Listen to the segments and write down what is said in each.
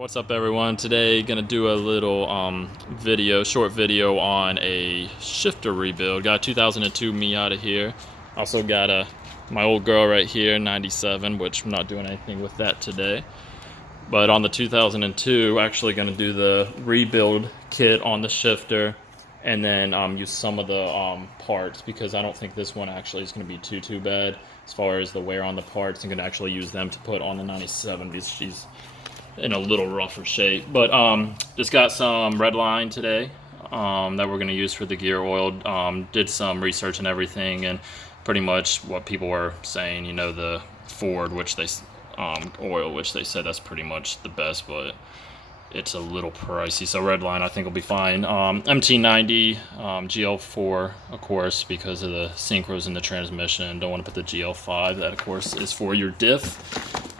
What's up everyone? Today gonna do a little short video on a shifter rebuild. Got a 2002 Miata here. Also got my old girl right here, 97, which I'm not doing anything with that today. But on the 2002, actually gonna do the rebuild kit on the shifter and then use some of the parts, because I don't think this one actually is gonna be too bad as far as the wear on the parts. I'm gonna actually use them to put on the 97 because she's in a little rougher shape. But just got some red line today that we're going to use for the gear oil. Did some research and everything, and pretty much what people were saying, you know, the Ford, which they oil, which they said that's pretty much the best, but it's a little pricey. So red line I think will be fine. MT90 GL4, of course, because of the synchros in the transmission. Don't want to put the GL5. That of course is for your diff.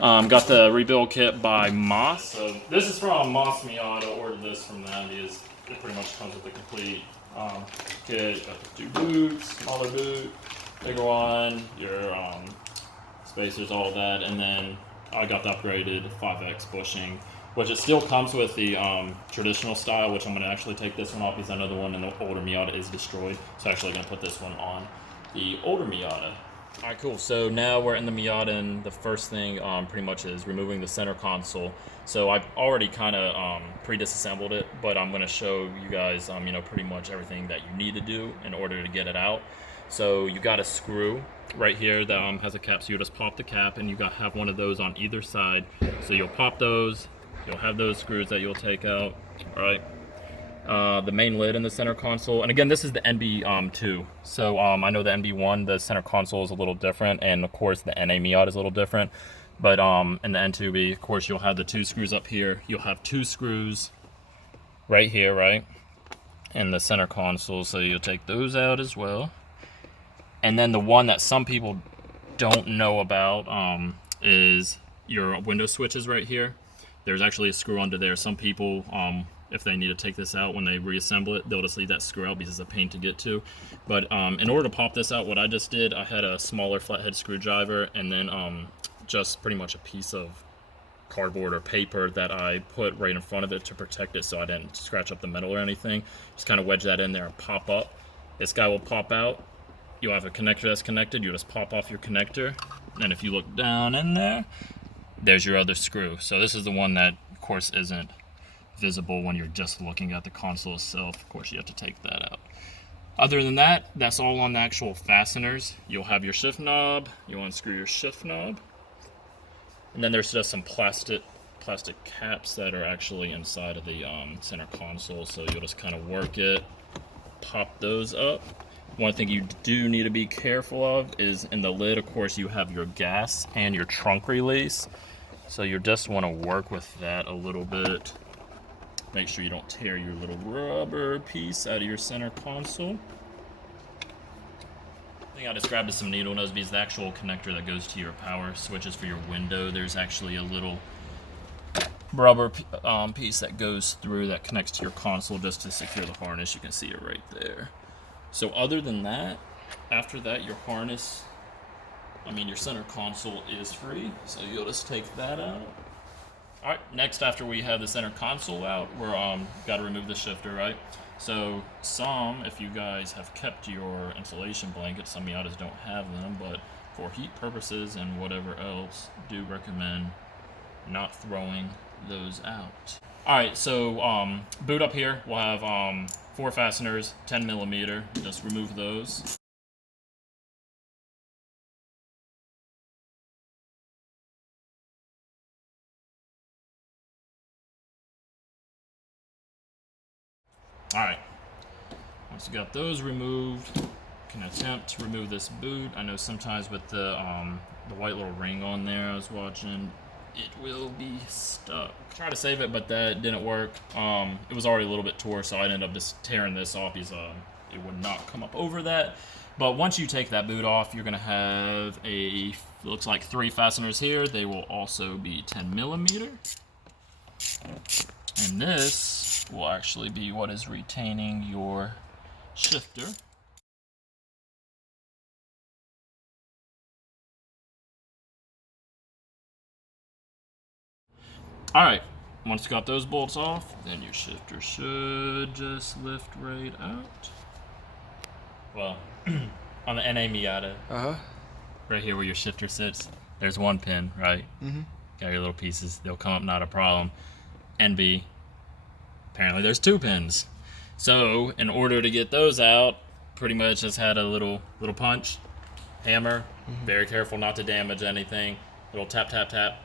Got the rebuild kit by Moss. So this is from Moss Miata. Ordered this from them because it pretty much comes with the complete kit. Got the 2 boots, smaller boot, bigger one, your spacers, all that, and then I got the upgraded 5X bushing, which it still comes with the traditional style, which I'm going to actually take this one off because I know the one in the older Miata is destroyed. So I'm actually going to put this one on the older Miata. Alright, cool. So now we're in the Miata, and the first thing pretty much is removing the center console. So I've already kind of pre-disassembled it, but I'm going to show you guys you know, pretty much everything that you need to do in order to get it out. So you got a screw right here that has a cap, so you just pop the cap, and you have one of those on either side. So you'll pop those, you'll have those screws that you'll take out, right? The main lid in the center console, and again, this is the NB 2. So I know the NB 1, the center console is a little different, and of course the NA Miata is a little different. But in the N2B, of course, you'll have the 2 screws up here. You'll have 2 screws right here, right, in the center console. So you'll take those out as well. And then the one that some people don't know about is your window switches right here. There's actually a screw under there. Some people, if they need to take this out when they reassemble it, they'll just leave that screw out because it's a pain to get to. But in order to pop this out, what I just did, I had a smaller flathead screwdriver, and then just pretty much a piece of cardboard or paper that I put right in front of it to protect it so I didn't scratch up the metal or anything. Just kind of wedge that in there and pop up. This guy will pop out. You'll have a connector that's connected. You just pop off your connector, and if you look down in there, there's your other screw. So this is the one that, of course, isn't visible when you're just looking at the console itself. Of course, you have to take that out. Other than that, that's all on the actual fasteners. You'll have your shift knob. You'll unscrew your shift knob, and then there's just some plastic caps that are actually inside of the center console. So you'll just kind of work it, pop those up. One thing you do need to be careful of is in the lid, of course, you have your gas and your trunk release. So you just want to work with that a little bit. Make sure you don't tear your little rubber piece out of your center console. I think I just grabbed some needle nose because the actual connector that goes to your power switches for your window, there's actually a little rubber piece that goes through that connects to your console just to secure the harness. You can see it right there. So other than that, after that, your harness, your center console is free. So you'll just take that out. All right, next, after we have the center console out, we're got to remove the shifter, right? So if you guys have kept your insulation blankets, some Miatas don't have them, but for heat purposes and whatever else, do recommend not throwing those out. All right, so boot up here, we'll have 4 fasteners, 10 millimeter. Just remove those. All right, once you got those removed, you can attempt to remove this boot. I know sometimes with the white little ring on there I was watching, it will be stuck. Try to save it, but that didn't work. It was already a little bit tore, so I ended up just tearing this off because it would not come up over that. But once you take that boot off, you're gonna have looks like 3 fasteners here. They will also be 10 millimeter. And this will actually be what is retaining your shifter. All right, once you got those bolts off, then your shifter should just lift right out. Well, on the NA Miata, right here where your shifter sits, there's one pin, right? Got your little pieces. They'll come up, not a problem. NB, apparently there's 2 pins. So in order to get those out, pretty much just had a little punch, hammer, very careful not to damage anything. Little tap, tap, tap.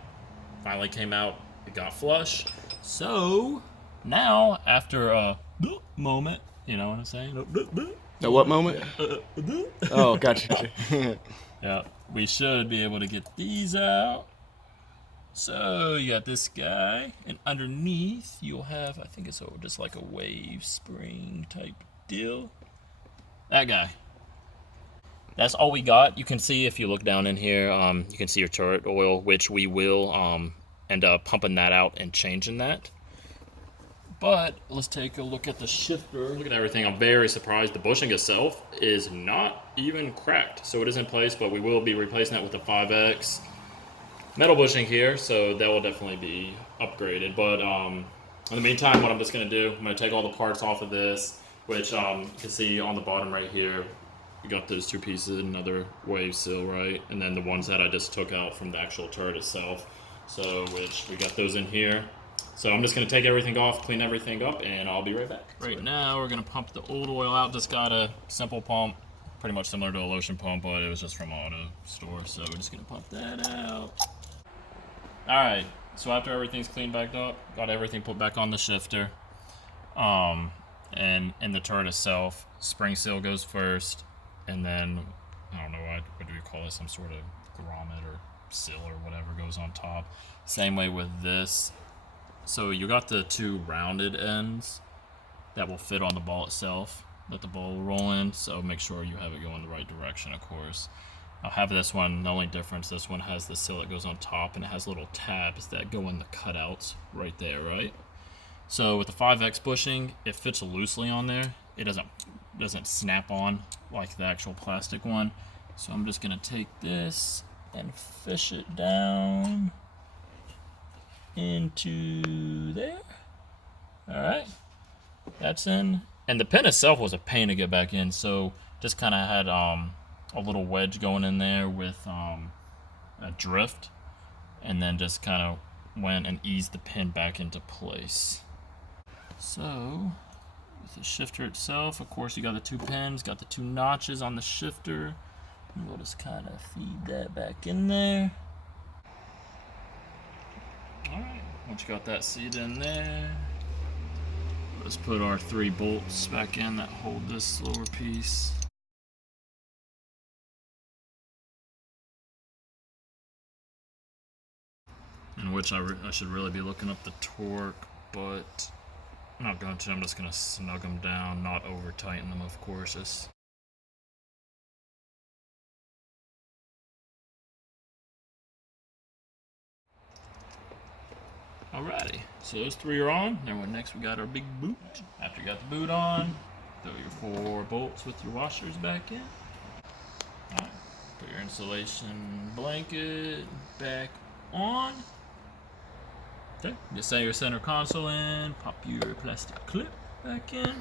Finally came out. It got flush. So now, after a moment, you know what I'm saying? A what moment? Oh, gotcha. Yeah, we should be able to get these out. So you got this guy, and underneath you'll have, I think it's just like a wave spring type deal. That guy. That's all we got. You can see if you look down in here, you can see your turret oil, which we will end up pumping that out and changing that. But let's take a look at the shifter. Look at everything. I'm very surprised. The bushing itself is not even cracked. So it is in place, but we will be replacing that with the 5X metal bushing here. So that will definitely be upgraded. But in the meantime, what I'm just going to do, I'm going to take all the parts off of this, which you can see on the bottom right here. We got those 2 pieces, another wave seal, right? And then the ones that I just took out from the actual turret itself. So, which we got those in here. So I'm just going to take everything off, clean everything up, and I'll be right back. Right now, we're going to pump the old oil out. Just got a simple pump, pretty much similar to a lotion pump, but it was just from auto store. So we're just going to pump that out. All right, so after everything's cleaned back up, got everything put back on the shifter. And in the turret itself, spring seal goes first. And then, I don't know, what do we call it? Some sort of grommet or sill or whatever goes on top. Same way with this. So you got the 2 rounded ends that will fit on the ball itself. Let the ball roll in, so make sure you have it go in the right direction, of course. I'll have this one, the only difference, this one has the sill that goes on top, and it has little tabs that go in the cutouts right there, right? So with the 5X bushing, it fits loosely on there. It doesn't snap on like the actual plastic one. So I'm just gonna take this and fish it down into there. All right, that's in. And the pin itself was a pain to get back in, so just kind of had a little wedge going in there with a drift, and then just kind of went and eased the pin back into place. So with the shifter itself, of course, you got the 2 pins, got the 2 notches on the shifter. And we'll just kind of feed that back in there. All right, once you got that seat in there, let's put our 3 bolts back in that hold this lower piece. In which I should really be looking up the torque, but I'm not going to. I'm just going to snug them down, not over tighten them, of course. Alrighty, so those 3 are on. Now next we got our big boot. After you got the boot on, throw your 4 bolts with your washers back in. Alright, put your insulation blanket back on. Okay, just set your center console in, pop your plastic clip back in.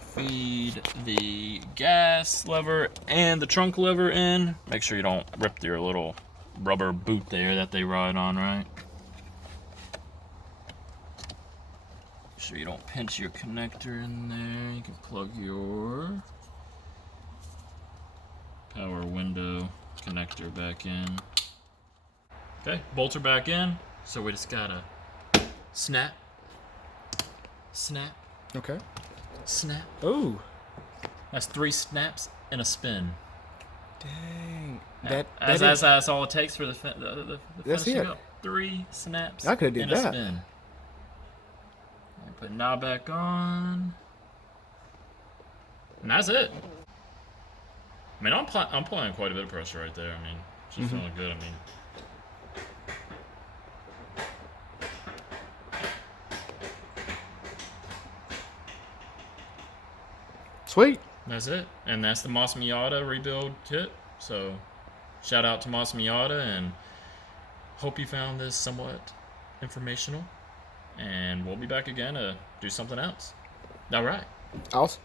Feed the gas lever and the trunk lever in. Make sure you don't rip your little rubber boot there that they ride on, right? Make sure you don't pinch your connector in there. You can plug your power window connector back in. Okay, bolts are back in. So we just gotta snap, snap, Okay. snap. Oh. That's 3 snaps and a spin. Dang. That's all it takes for the That's finishing it. up. 3 snaps I could have and did a that. spin. And put knob back on. And that's it. I mean, I'm applying quite a bit of pressure right there. I mean, she's feeling good. I mean, Sweet. that's it. And that's the Mazda Miata rebuild kit. So, shout out to Mazda Miata, and hope you found this somewhat informational. and we'll be back again to do something else. All right. Awesome.